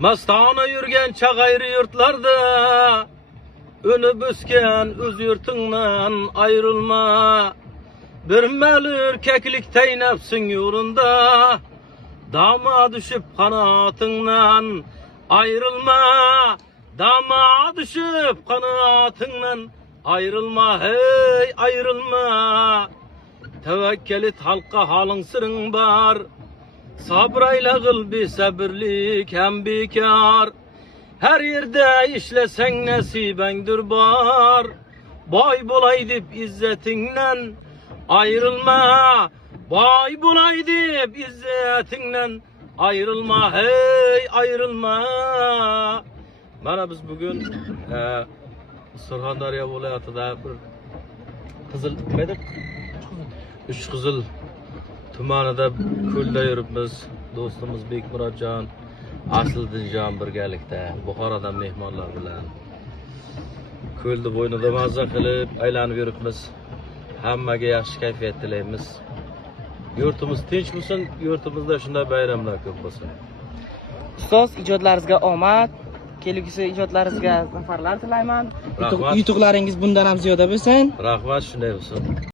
Mastana yürgen çağayrı yurtlarda, önü büsken öz yurtından ayrılma. Bir melür kekliktey nefsin yurunda, dama düşüp kanatından ayrılma. Dama düşüp kanatından ayrılma, hey ayrılma. Tevekkelit halka halın sırın var. Sabrayla kıl bir sabırlik hem bekar. Her yerde işlesen nasibendir bar. Boy bulay dip izzetinden ayrılma. Boy bulay dip izzetinden ayrılma, hey ayrılma. Mana biz bugün Surxondaryo viloyatida bir Qizil nedir? Üç Qizil tumanida ko'lda yuribmiz. Do'stimiz Bekmurodjon, Asliddinjon birgalikda Buxorodan mehmonlar bilan ko'lni bo'ynida mazza qilib aylanib yuribmiz. Hammaga yaxshi kayfiyat tilaymiz. Yurtimiz tinch bo'lsin, yurtimizda shunday bayramlar ko'p bo'lsin. Ustoz, ijodlaringizga omad, kelgusi ijodlaringizga zafarlar tilayman. Rahmat. Yutuqlaringiz bundan ham ziyoda bo'lsin. Rahmat, shunday bo'lsin.